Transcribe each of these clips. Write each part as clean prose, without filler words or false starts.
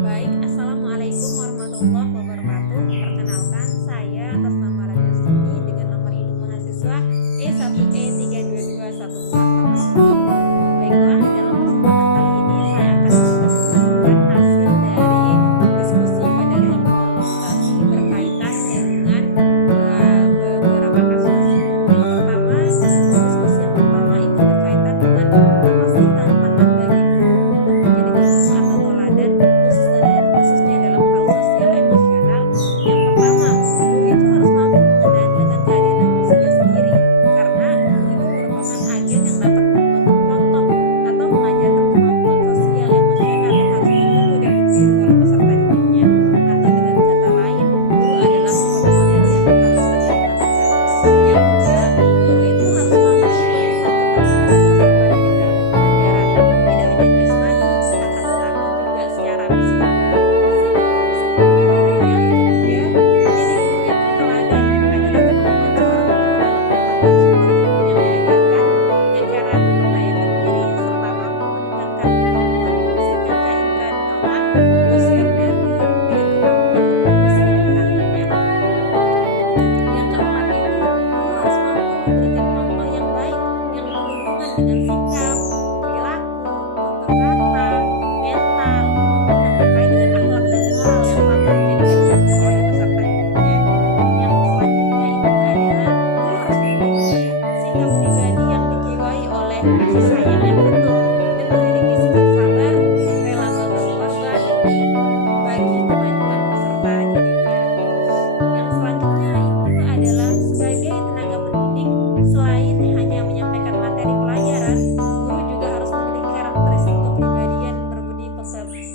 Baik, Assalamualaikum warahmatullahi wabarakatuh. Perkenalkan, saya atas nama Raden Studi dengan nomor induk mahasiswa E1E322148. Baiklah, dalam kesempatan kali ini saya akan mempresentasikan hasil dari diskusi pada ruang kolaborasi berkaitan dengan beberapa kasus. Yang pertama, diskusi yang pertama itu berkaitan dengan apa sih tantangan bagi guru untuk menjadi contoh atau teladan khususnya dalam hal sosial emosional. Yang pertama, guru itu harus mampu mengendalikan keadaan emosinya sendiri, karena guru itu merupakan agen yang dapat membuat contoh atau mengajarkan kemampuan sosial emosional yang harus ditunggu dan ditiru oleh peserta didiknya. Atau dengan kata lain, guru adalah role model yang harus kita ikuti. Yang kedua, guru itu harus mampu melihat keterlibatan peserta didik dalam pembelajaran, tidak hanya jasmani, akan tetapi juga secara fisik. Yang ketiga, menjadi guru yang teladan adalah kemampuan seorang guru dalam mendapatkan sumber ilmu yang diajarkan dengan cara memberdayakan diri serta mampu meningkatkan kemampuan fungsi panca indera di otak, usia dan dengan kemampuan berdiskusi dengan hatinya. Yang keempat itu, guru harus mampu memberikan contoh yang baik yang berhubungan dengan sikap, perilaku, tutur kata, mental, maupun yang terkait dengan akhlak dan moral yang patut dijadikan contoh oleh peserta didiknya. Yang selanjutnya itu adalah guru harus memiliki sikap pribadi yang dijiwai oleh kasih sayang yang penuh dan memiliki sikap sabar, rela berkorban bagi kemajuan peserta didiknya. Yang selanjutnya itu adalah sebagai tenaga pendidik, selain hanya menyampaikan materi pelajaran, guru juga harus memiliki karakteristik kepribadian berbudi pekerti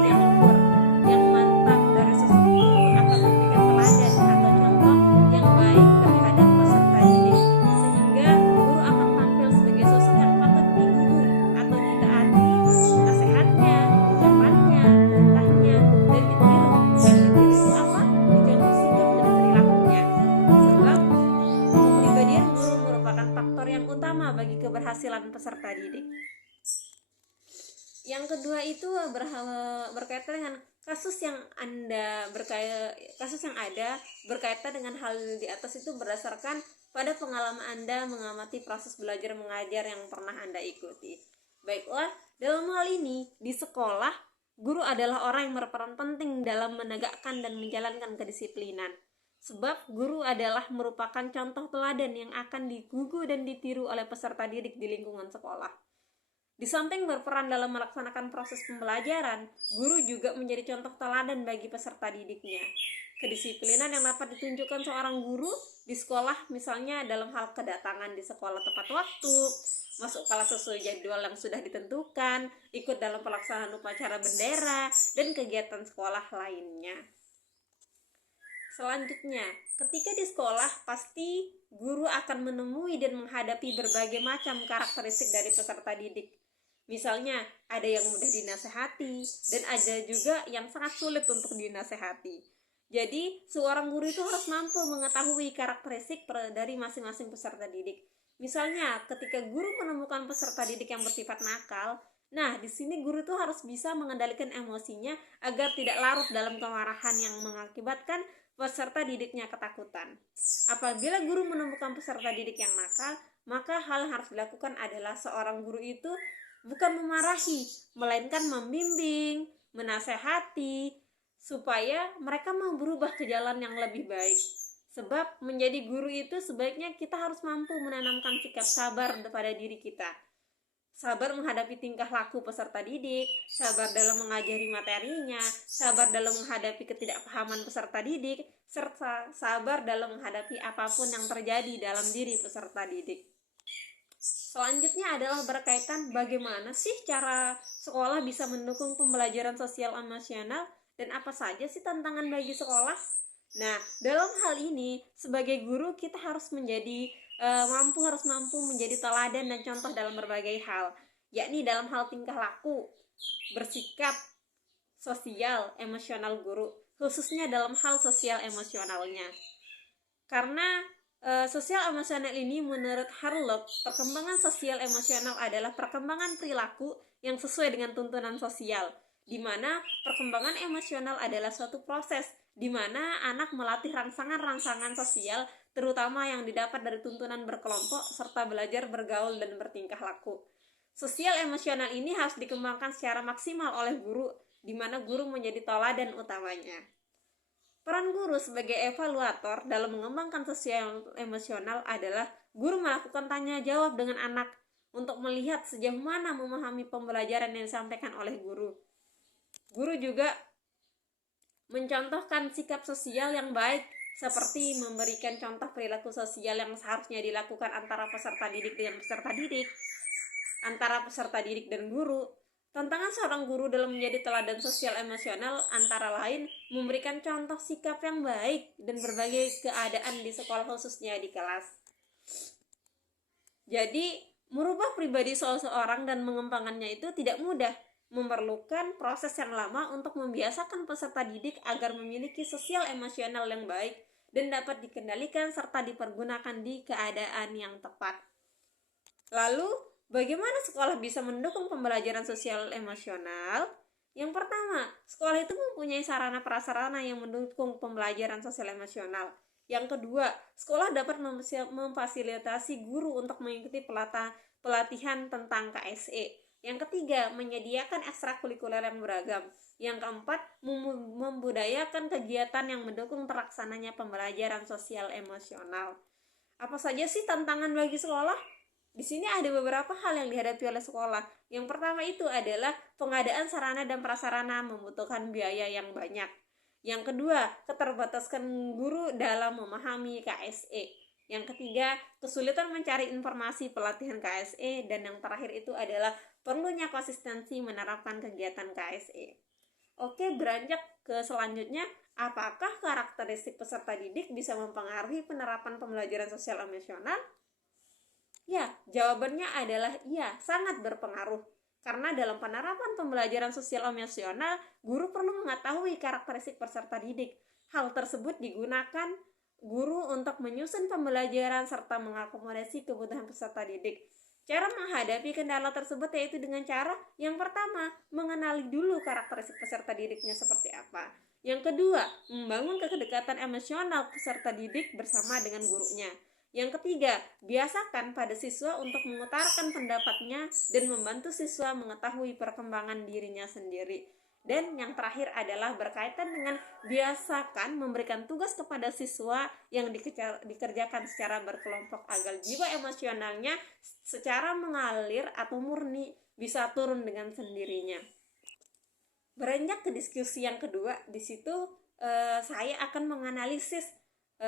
yang luhur, yang mantap. Dari sosok guru akan memberikan teladan atau contoh yang baik terhadap peserta didik, sehingga guru akan tampil sebagai sosok yang patut digugu atau ditaati nasihatnya, ucapannya, perintahnya, dan ditiru. Yang ditiru itu apa? Dicontoh sikap dan perilakunya. Sebab kepribadian guru merupakan faktor yang utama bagi keberhasilan peserta didik. Yang kedua itu berkaitan dengan kasus yang ada berkaitan dengan hal di atas itu berdasarkan pada pengalaman Anda mengamati proses belajar mengajar yang pernah Anda ikuti. Baiklah, dalam hal ini di sekolah, guru adalah orang yang berperan penting dalam menegakkan dan menjalankan kedisiplinan. Sebab guru adalah merupakan contoh teladan yang akan digugu dan ditiru oleh peserta didik di lingkungan sekolah. Di samping berperan dalam melaksanakan proses pembelajaran, guru juga menjadi contoh teladan bagi peserta didiknya. Kedisiplinan yang dapat ditunjukkan seorang guru di sekolah, misalnya dalam hal kedatangan di sekolah tepat waktu, masuk kelas sesuai jadwal yang sudah ditentukan, ikut dalam pelaksanaan upacara bendera, dan kegiatan sekolah lainnya. Selanjutnya, ketika di sekolah, pasti guru akan menemui dan menghadapi berbagai macam karakteristik dari peserta didik. Misalnya, ada yang mudah dinasehati dan ada juga yang sangat sulit untuk dinasehati. Jadi, seorang guru itu harus mampu mengetahui karakteristik dari masing-masing peserta didik. Misalnya, ketika guru menemukan peserta didik yang bersifat nakal, nah, di sini guru itu harus bisa mengendalikan emosinya agar tidak larut dalam kemarahan yang mengakibatkan peserta didiknya ketakutan. Apabila guru menemukan peserta didik yang nakal, maka hal yang harus dilakukan adalah seorang guru itu bukan memarahi, melainkan membimbing, menasehati, supaya mereka mau berubah ke jalan yang lebih baik. Sebab menjadi guru itu sebaiknya kita harus mampu menanamkan sikap sabar pada diri kita. Sabar menghadapi tingkah laku peserta didik, sabar dalam mengajari materinya, sabar dalam menghadapi ketidakpahaman peserta didik, serta sabar dalam menghadapi apapun yang terjadi dalam diri peserta didik. Selanjutnya adalah berkaitan bagaimana sih cara sekolah bisa mendukung pembelajaran sosial emosional dan apa saja sih tantangan bagi sekolah. Nah, dalam hal ini sebagai guru kita harus harus mampu menjadi teladan dan contoh dalam berbagai hal, yakni dalam hal tingkah laku, bersikap sosial emosional guru, khususnya dalam hal sosial emosionalnya. Karena sosial emosional ini menurut Harlow, perkembangan sosial emosional adalah perkembangan perilaku yang sesuai dengan tuntunan sosial. di mana perkembangan emosional adalah suatu proses di mana anak melatih rangsangan-rangsangan sosial, terutama yang didapat dari tuntunan berkelompok serta belajar bergaul dan bertingkah laku. Sosial emosional ini harus dikembangkan secara maksimal oleh guru, di mana guru menjadi teladan utamanya. Peran guru sebagai evaluator dalam mengembangkan sosial emosional adalah guru melakukan tanya jawab dengan anak untuk melihat sejauh mana memahami pembelajaran yang disampaikan oleh guru. Guru juga mencontohkan sikap sosial yang baik seperti memberikan contoh perilaku sosial yang seharusnya dilakukan antara peserta didik dengan peserta didik, antara peserta didik dan guru. Tantangan seorang guru dalam menjadi teladan sosial emosional antara lain memberikan contoh sikap yang baik dan berbagai keadaan di sekolah, khususnya di kelas. Jadi, merubah pribadi seseorang dan mengembangkannya itu tidak mudah, memerlukan proses yang lama untuk membiasakan peserta didik agar memiliki sosial emosional yang baik dan dapat dikendalikan serta dipergunakan di keadaan yang tepat. Lalu, bagaimana sekolah bisa mendukung pembelajaran sosial emosional? Yang pertama, sekolah itu mempunyai sarana prasarana yang mendukung pembelajaran sosial emosional. Yang kedua, sekolah dapat memfasilitasi guru untuk mengikuti pelatihan tentang KSE. Yang ketiga, menyediakan ekstrakurikuler yang beragam. Yang keempat, membudayakan kegiatan yang mendukung terlaksananya pembelajaran sosial emosional. Apa saja sih tantangan bagi sekolah? Di sini ada beberapa hal yang dihadapi oleh sekolah. Yang pertama itu adalah pengadaan sarana dan prasarana membutuhkan biaya yang banyak. Yang kedua, keterbatasan guru dalam memahami KSE. Yang ketiga, kesulitan mencari informasi pelatihan KSE. Dan yang terakhir itu adalah perlunya konsistensi menerapkan kegiatan KSE. Oke, beranjak ke selanjutnya, apakah karakteristik peserta didik bisa mempengaruhi penerapan pembelajaran sosial emosional? Ya, jawabannya adalah iya, sangat berpengaruh. Karena dalam penerapan pembelajaran sosial emosional, guru perlu mengetahui karakteristik peserta didik. Hal tersebut digunakan guru untuk menyusun pembelajaran serta mengakomodasi kebutuhan peserta didik. Cara menghadapi kendala tersebut yaitu dengan cara yang pertama, mengenali dulu karakteristik peserta didiknya seperti apa. Yang kedua, membangun kedekatan emosional peserta didik bersama dengan gurunya. Yang ketiga, biasakan pada siswa untuk mengutarakan pendapatnya dan membantu siswa mengetahui perkembangan dirinya sendiri. Dan yang terakhir adalah berkaitan dengan biasakan memberikan tugas kepada siswa yang dikerjakan secara berkelompok agar jiwa emosionalnya secara mengalir atau murni bisa turun dengan sendirinya. Beranjak ke diskusi yang kedua, di situ saya akan menganalisis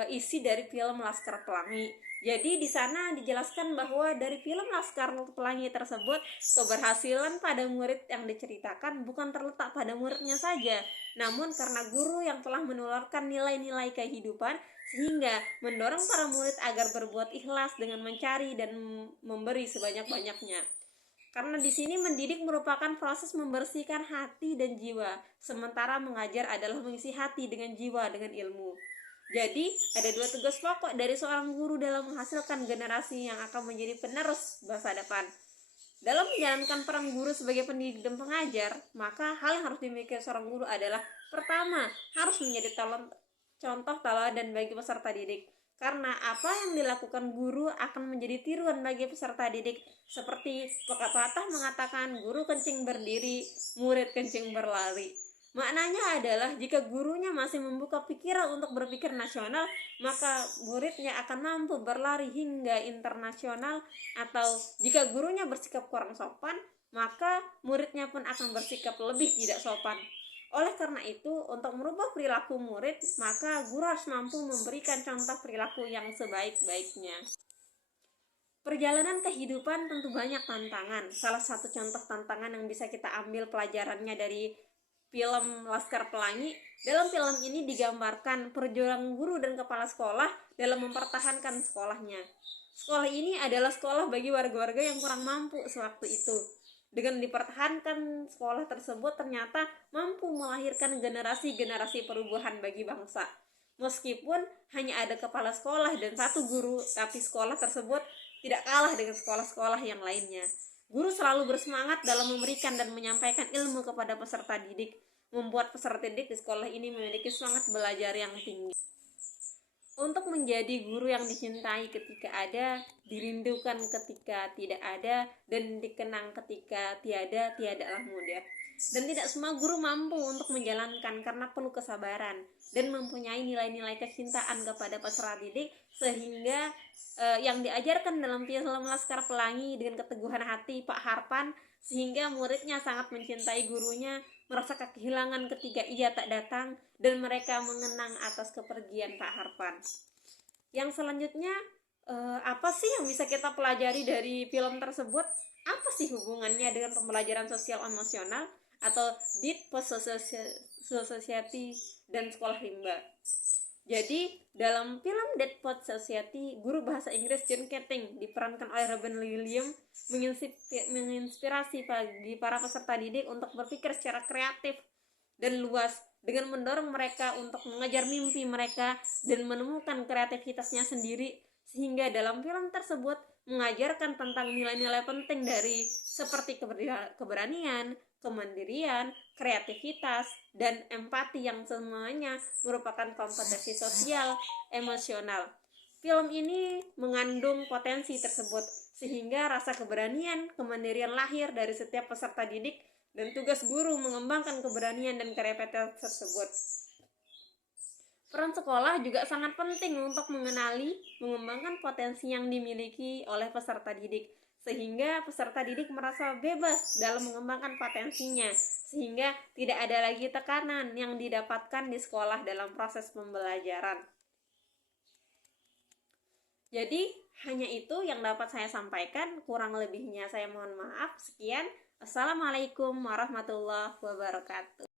isi dari film Laskar Pelangi. Jadi di sana dijelaskan bahwa dari film Laskar Pelangi tersebut, keberhasilan pada murid yang diceritakan bukan terletak pada muridnya saja, namun karena guru yang telah menularkan nilai-nilai kehidupan sehingga mendorong para murid agar berbuat ikhlas dengan mencari dan memberi sebanyak-banyaknya. Karena di sini mendidik merupakan proses membersihkan hati dan jiwa, sementara mengajar adalah mengisi hati dengan jiwa dengan ilmu. Jadi, ada dua tugas pokok dari seorang guru dalam menghasilkan generasi yang akan menjadi penerus masa depan. Dalam menjalankan peran guru sebagai pendidik dan pengajar, maka hal yang harus dimiliki seorang guru adalah pertama, harus menjadi contoh teladan bagi peserta didik. Karena apa yang dilakukan guru akan menjadi tiruan bagi peserta didik. Seperti pepatah mengatakan, guru kencing berdiri, murid kencing berlari. Maknanya adalah jika gurunya masih membuka pikiran untuk berpikir nasional, maka muridnya akan mampu berlari hingga internasional. Atau jika gurunya bersikap kurang sopan, maka muridnya pun akan bersikap lebih tidak sopan. Oleh karena itu, untuk merubah perilaku murid, maka guru harus mampu memberikan contoh perilaku yang sebaik-baiknya. Perjalanan kehidupan tentu banyak tantangan. Salah satu contoh tantangan yang bisa kita ambil pelajarannya dari film Laskar Pelangi, dalam film ini digambarkan perjuangan guru dan kepala sekolah dalam mempertahankan sekolahnya. Sekolah ini adalah sekolah bagi warga-warga yang kurang mampu sewaktu itu. Dengan dipertahankan sekolah tersebut ternyata mampu melahirkan generasi-generasi perubahan bagi bangsa. Meskipun hanya ada kepala sekolah dan satu guru, tapi sekolah tersebut tidak kalah dengan sekolah-sekolah yang lainnya. Guru selalu bersemangat dalam memberikan dan menyampaikan ilmu kepada peserta didik, membuat peserta didik di sekolah ini memiliki semangat belajar yang tinggi. Untuk menjadi guru yang dicintai ketika ada, dirindukan ketika tidak ada, dan dikenang ketika tiadalah mudah. Dan tidak semua guru mampu untuk menjalankan karena perlu kesabaran dan mempunyai nilai-nilai kecintaan kepada peserta didik, sehingga yang diajarkan dalam film Laskar Pelangi dengan keteguhan hati Pak Harpan, sehingga muridnya sangat mencintai gurunya, merasa kehilangan ketika ia tak datang, dan mereka mengenang atas kepergian Pak Harpan. Yang selanjutnya, apa sih yang bisa kita pelajari dari film tersebut? Apa sih hubungannya dengan pembelajaran sosial emosional atau Deep Post Society dan sekolah rimba? Jadi dalam film Dead Poet Society, guru bahasa Inggris John Keating diperankan oleh Robin Williams menginspirasi bagi para peserta didik untuk berpikir secara kreatif dan luas dengan mendorong mereka untuk mengejar mimpi mereka dan menemukan kreativitasnya sendiri, sehingga dalam film tersebut mengajarkan tentang nilai-nilai penting dari seperti keberanian, kemandirian, kreativitas, dan empati yang semuanya merupakan kompetensi sosial emosional. Film ini mengandung potensi tersebut, sehingga rasa keberanian, kemandirian lahir dari setiap peserta didik, dan tugas guru mengembangkan keberanian dan kreativitas tersebut. Peran sekolah juga sangat penting untuk mengenali, mengembangkan potensi yang dimiliki oleh peserta didik, sehingga peserta didik merasa bebas dalam mengembangkan potensinya, sehingga tidak ada lagi tekanan yang didapatkan di sekolah dalam proses pembelajaran. Jadi hanya itu yang dapat saya sampaikan, kurang lebihnya saya mohon maaf. Sekian, assalamualaikum warahmatullahi wabarakatuh.